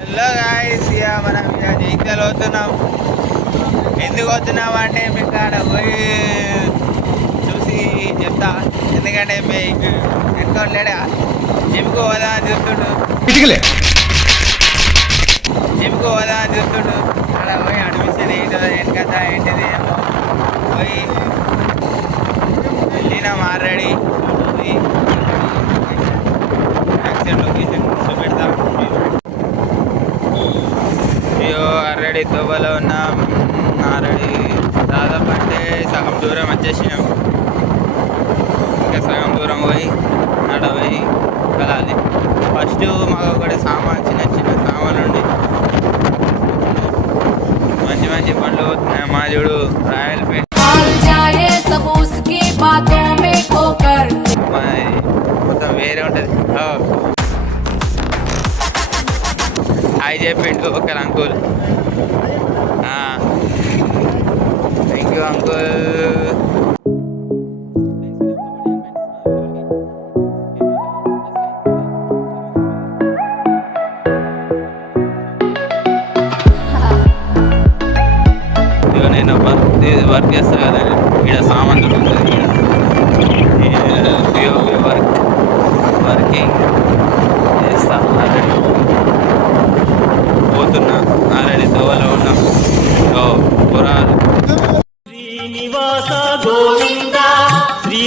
Hello guys, ఇక మనం ఇక జైత్యాలు పోతున్నాం. ఎందుకు పోతున్నాం అంటే మీకు ఆడ పోయి చూసి చెప్తా. ఎందుకంటే మీకు ఎన్నుకోలేడా జిమ్కు పోదా అని చెప్తుండు. జిమ్కు పోదా అని చెప్తుండు. అక్కడ పోయి అడ్మిషన్ ఏంటో వెనకదా ఏంటిది ఏమో పోయి వెళ్ళినాం ఆల్రెడీ. Accident location చూపెడతాం. అయ్యో ఆల్రెడీ తోబలో ఉన్నాం. ఆల్రెడీ దాదాపు అంటే సగం దూరం వచ్చేసినాం. ఇంకా సగం దూరం పోయి ఆడ పోయి వెళ్ళాలి. ఫస్ట్ మాకు ఒకటి సామాన్ చిన్న చిన్న సామాన్లు ఉండి మంచి మంచి పనులు పోతున్నాయి. మా చూడు రాయల్ ఫీల్డ్ మొత్తం వేరే ఉంటుంది. హాయ్ చెప్పిండు ఒకరు అంకుల్. Thank you uncle. ఇదిగో నేను వర్క్ చేస్తా కదా, ఇక్కడ సామాన్లు ఉంటుంది. వర్కింగ్ చేస్తా. ఆల్రెడీ పోతున్నా. ఆల్రెడీ దోవలో ఉన్నాం. పురాలు శ్రీనివాస గోవింద శ్రీ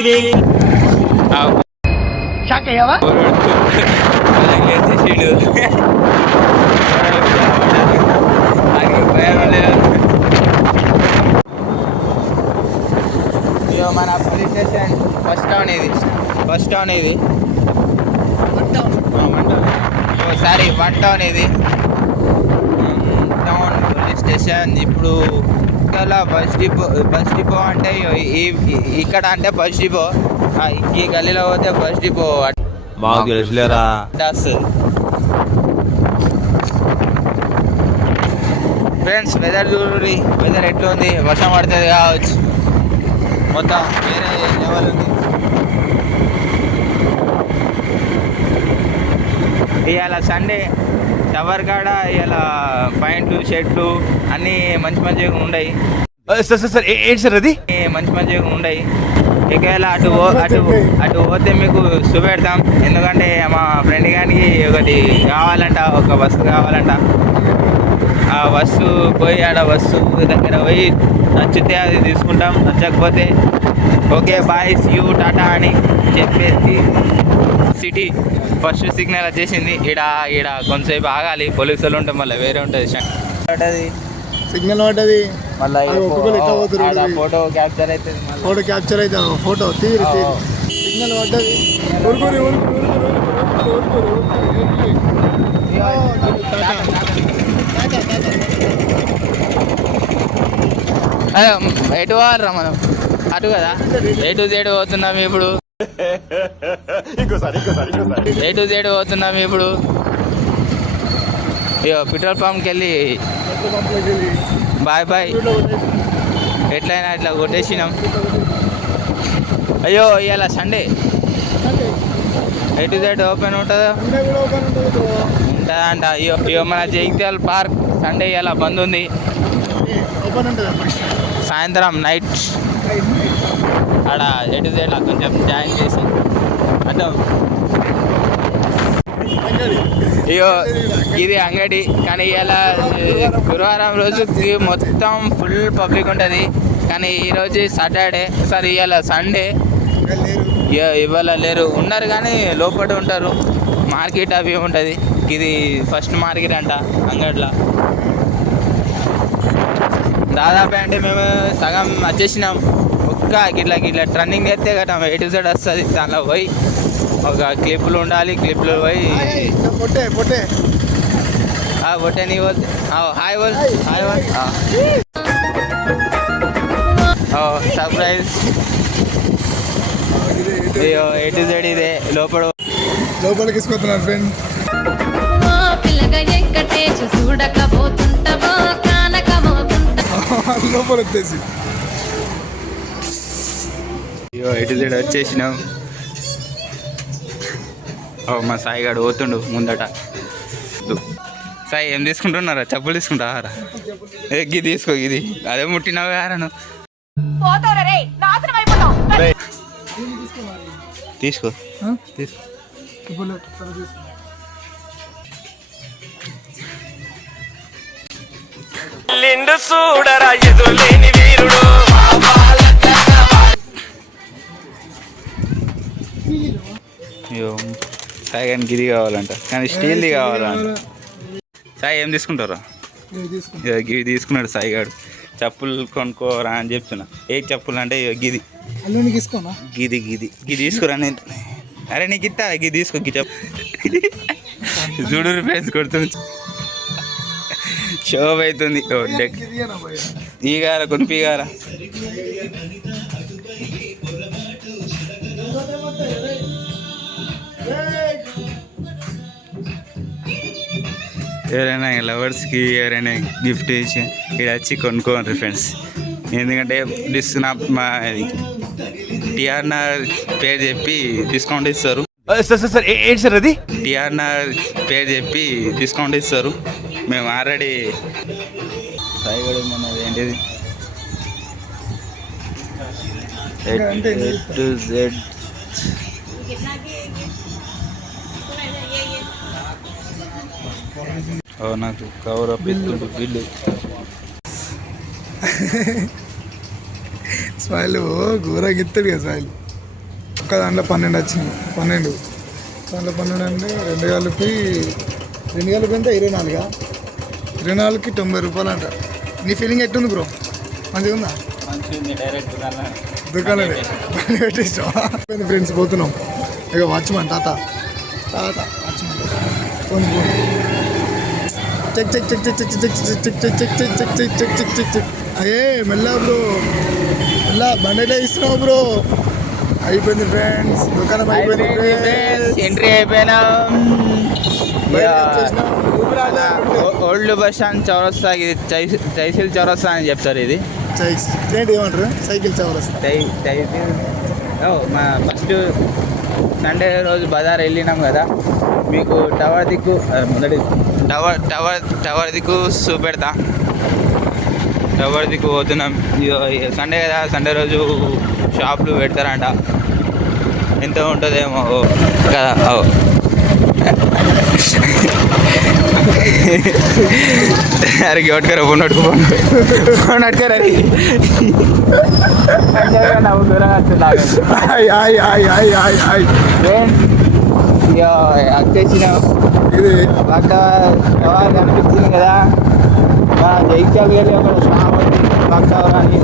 మన పోలీస్ స్టేషన్ ఫస్ట్ టౌన్ ఇది. సారీ, 1 టౌన్ ఇది. Town police station. ఇప్పుడు ఇక్కడ బస్ డిపో అంటే ఇక్కడ అంటే బస్ డిపో. ఈ గల్లీలో పోతే బస్ డిపో మాకు తెలుసులేరా. ఫ్రెండ్స్, వెదర్ చూడండి. వెదర్ ఎట్లా ఉంది? వర్షం పడుతుంది కావచ్చు. మొత్తం వేరే లెవెల్ ఉంది. ఇవాళ సండే టవర్ కాడ ఇవాళ పాయింట్లు షర్ట్లు అన్నీ మంచి మంచిగా ఉన్నాయి. సార్ ఏంటి సార్ అది? మంచి మంచిగా ఉన్నాయి. ఒకవేళ అటు పోతే మీకు చూపెడతాం. ఎందుకంటే మా ఫ్రెండ్ గారికి ఒకటి కావాలంట, ఒక బస్సు కావాలంట. ఆ బస్సు పోయి ఆడ బస్సు దగ్గర పోయి నచ్చితే అది తీసుకుంటాం, నచ్చకపోతే okay bye see you tata అని చెప్పేసి సిటీ ఫస్ట్ సిగ్నల్ వచ్చేసింది. ఈడ కొంతసేపు ఆగాలి. పోలీసులు ఉంటే మళ్ళీ వేరే ఉంటుంది. సిగ్నల్ పడ్డది. మళ్ళీ ఫోటో క్యాప్చర్ అవుతుంది. ఫోటో తీరు సిగ్నల్ పడ్డది. ఎటు పోవాలరా మనం? అటు కదా. A to Z పోతున్నాం ఇప్పుడు. అయ్యో పెట్రోల్ పంప్కి వెళ్ళి బాయ్ ఎట్లయినా ఇట్లా కొట్టేసినాం. అయ్యో ఇవాళ Sunday. A to Z open ఉంటుందా? ఉంటుందంట. అయ్యో మన జైత్యాల పార్క్ సండే ఇలా బంద్ ఉంది. సాయంత్రం నైట్ ఆడ A to Z కొంచెం జాయిన్ చేసి అర్థం. అయ్యో ఇది అంగడి. కానీ ఇలా గురువారం రోజు మొత్తం ఫుల్ పబ్లిక్ ఉంటుంది. కానీ ఈరోజు సాటర్డే, సారీ ఇవాళ సండే. ఇవాళ లేరు, ఉన్నారు కానీ లోపల ఉంటారు. మార్కెట్ అవి ఉంటుంది. ఇది ఫస్ట్ మార్కెట్ అంట అంగడిలో. దాదాపు అంటే మేము సగం వచ్చేసినాం. ఇట్లా ట్రన్నింగ్ చేస్తే కదా A to Z వస్తుంది. దానిలో పోయి ఒక క్లిప్లు ఉండాలి. క్లిప్లు పోయి పొట్టే నీ పోతే హాయ్ బోల్ సర్ప్రైజ్. అయ్యో A to Z ఇదే లోపలికి తీసుకొస్తున్నారు ఫ్రెండ్. లోపల వచ్చేసి A to Z వచ్చేసినాం. మా సాయిగాడు పోతుండు ముందట. సాయి ఏం తీసుకుంటున్నారా? చెప్పులు తీసుకుంటారా? గిది తీసుకో, ఇది అదే ముట్టినావు కారను. తీసుకో తీసుకో. లిండు చూడరా ఎదురులేని వీరుడు. అయ్యో సాయి కానీ గిది కావాలంట, కానీ స్టీల్ది కావాలంట. సాయి ఏం తీసుకుంటారా? గివి తీసుకున్నాడు సాయి గారు. చెప్పులు కొనుక్కోరా అని చెప్తున్నా. ఏ చెప్పులు అంటే గిది తీసుకోనా? గిది గిది గిది తీసుకురా. నేను అరే నీకు ఇస్తా, గిది తీసుకో. గి చెప్పు చూడు ఫేస్ కొడుతుంది, షో అవుతుంది. ఈ గారా కొనిపి గారా. ఎవరైనా లవర్స్కి ఎవరైనా గిఫ్ట్ ఇచ్చి ఇక్కడ వచ్చి కొనుక్కోండి ఫ్రెండ్స్. ఎందుకంటే మా టిఆర్ఆర్ పేరు చెప్పి డిస్కౌంట్ ఇస్తారు. సార్ ఏంటి సార్ అది? టిఆర్ఆర్ పేరు చెప్పి డిస్కౌంట్ ఇస్తారు. మేము ఆల్రెడీ సాయి కూడా ఉన్నది ఏంటిది A to Z. నాకు కవర్ అప్ బిల్లు. స్మైల్ ఘోరంగా ఇస్తాడు కదా స్మైల్. ఒక్క దాంట్లో 12 వచ్చింది. 12 దాంట్లో 12 అంటే 2 కలిపి అంటే 24. 24కి 90 రూపాయలు అంట. నీ ఫీలింగ్ ఎట్టుంది బ్రో? మంచిగా ఉందా? దుకాణం పెట్టిస్తాం ఫ్రెండ్స్. పోతున్నాం ఇక. వాచ్మన్ తాత watchman phone check check check check check check check check check check check check check check check check check. అయ్యే మెల్లా బ్రో, మెల్లా బండి ఇస్తున్నావు బ్రో. అయిపోయింది ఫ్రెండ్స్, దుకాణం అయిపోయింది. ఎంట్రీ అయిపోయినా. ఓల్డ్ బస్ స్టాండ్ చౌరస్తా. ఇది చైసిల్ చౌరస్తా అని చెప్తారు. ఇది ఏంటి ఏమంటారు? సైకిల్ చౌరస్తా. మా ఫస్ట్ సండే రోజు బజార్ వెళ్ళినాం కదా, మీకు టవర్ దిక్కు మొదటి టవర్ దిక్కు చూపెడతా. టవర్ దిక్కు పోతున్నాం. సండే కదా, సండే రోజు షాపులు పెడతారంట. ఎంత ఉంటుందేమో కదా. అరే గట్టుకరా, ఫోన్ అట్టుకోరా. వచ్చేసిన ఇది టవర్ కనిపించింది కదా, జైచాల్ గారి టవర్ అని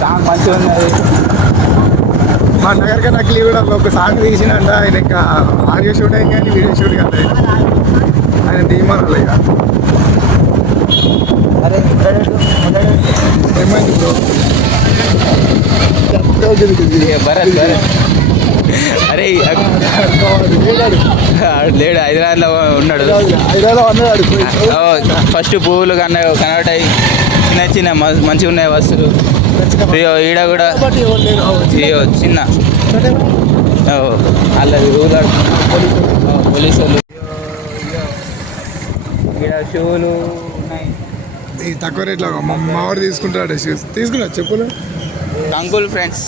సాంగ్ మంచిగా ఉన్నది. మా నగర్గా నకిలీ కూడా ఒక సాంగ్ తీసినంట. ఆయన ఇంకా ఆడియో షూట్ అయింది కానీ వీడియో షూట్ కాదు. ఆయన తీయమనాలి ఇక. అరే ఏమైంది బ్రో? భరత్ అరే లేడు, హైదరాబాద్లో ఉన్నాడు. ఫస్ట్ పువ్వులు కన్వర్ట్ అయ్యి చిన్న మంచిగా ఉన్నాయి వస్తువులు. ఈడ కూడా చిన్న అల్లది ఊరు పోలీసు వాళ్ళు. ఈడ షూలు ఉన్నాయి. తక్కువ రేట్లో మా వాడు తీసుకుంటాడు షూస్. తీసుకున్నా చెప్పులు. కంకుల్ ఫ్రెండ్స్,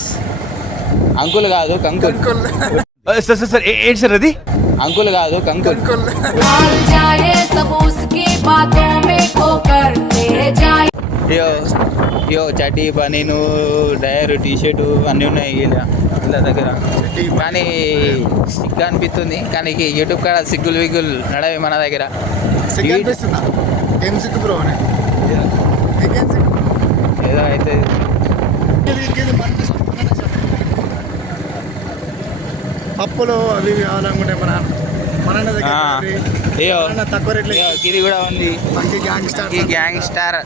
అంకుల్ కాదు కంకుల్. సార్ ఏంటి సార్ అది? అంకుల్ కాదు కంకుల్. యో చడ్డీ పనీను డయర్ టీషర్టు అన్నీ ఉన్నాయి వీళ్ళ దగ్గర. కానీ సిగ్గు అనిపిస్తుంది. కానీ యూట్యూబ్ కాడ సిగ్గులు విగ్గులు నడవి మన దగ్గర. ఏం సిగ్గు బ్రో? ఏదో అయితే పప్పులు అవి కావాలనుకుంటే మన దగ్గర తక్కువ రేట్లు. ఇది కూడా ఉంది. ఈ గ్యాంగ్ స్టార్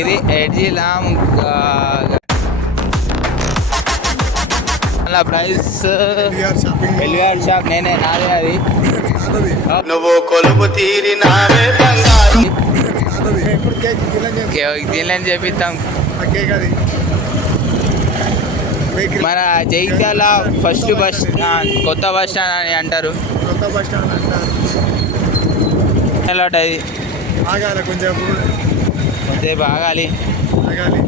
ఇది ఎడ్జిరామ్. అలా ప్రైస్ ఎల్విఆర్ షాప్ నేనే, నాదే అది. నువ్వు కొలుపు తీరినావే దీనిని చేపిస్తాం. మన జైత్యాల ఫస్ట్ కొత్త బస్ స్టాండ్ అని అంటారు. కొత్త బస్ స్టాండ్ అంటారు. అలవాటు అది ఆగాలి కొంచెం కొద్దిసేపు ఆగాలి ఆగాలి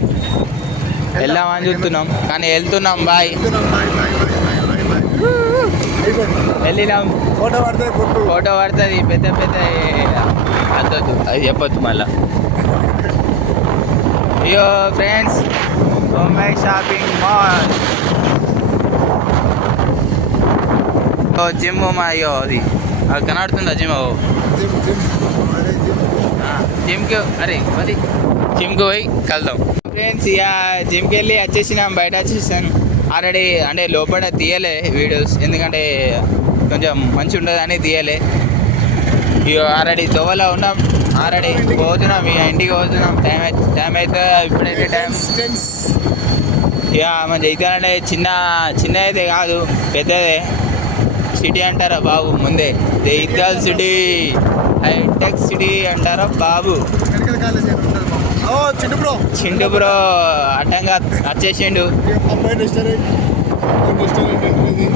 వెళ్దామని చూస్తున్నాం కానీ వెళ్తున్నాం బాయ్ వెళ్ళినాం ఫోటో పడితే కొట్టు ఫోటో పడుతుంది పెద్ద పెద్ద అద్దొద్దు అది చెప్పొద్దు మళ్ళా అయ్యో friends Bombay shopping mall gym మా అయ్యో అది అది కనబడుతుందా జిమ్ జిమ్ జిమ్ అదే జిమ్ జిమ్కి అరే మరి జిమ్కి పోయి కలుద్దాం ఫ్రెండ్స్ ఇక జిమ్కి వెళ్ళి వచ్చేసినాం బయట వచ్చేసాను ఆల్రెడీ అంటే లోపల తీయలే వీడియోస్ ఎందుకంటే కొంచెం మంచి ఉండదని తీయలే ఇక ఆల్రెడీ దోవలో ఉన్నాం ఆల్రెడీ పోతున్నాం ఇక ఇంటికి పోతున్నాం టైం అయితే ఇప్పుడైతే టైం ఇక మన జైతాలంటే చిన్న అయితే కాదు పెద్దదే సిటీ అంటారా బాబు ముందే జైతాల్ సిటీ హైటెక్ సిటీ అంటారా బాబు మెడికల్ కాలేజ్ ఉంటుంది ఓ చిండు బ్రో చిండు బ్రో అడ్డంగా వచ్చేసిండు అబ్బాయి రెస్టారెంట్ ఉంటుంది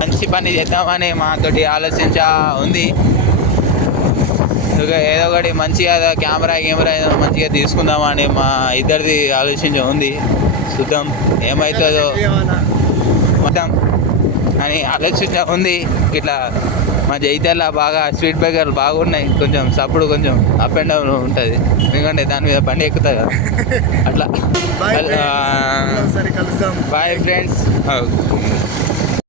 మంచి పని చేద్దామని మాతోటి ఆలోచించా ఉంది ఏదో ఒకటి మంచిగా కెమెరా ఏదో మంచిగా తీసుకుందామని మా ఇద్దరిది ఆలోచించ ఉంది చూద్దాం ఏమవుతుందో మొత్తం అని ఆలోచించ ఉంది ఇట్లా మా జైతాల్లో బాగా స్పీడ్ బ్రేకర్లు బాగున్నాయి కొంచెం సప్పుడు కొంచెం అప్ అండ్ డౌన్ ఉంటుంది ఎందుకంటే దాని మీద బండి ఎక్కుతుంది కదా అట్లా సరే కలుద్దాం బాయ్ ఫ్రెండ్స్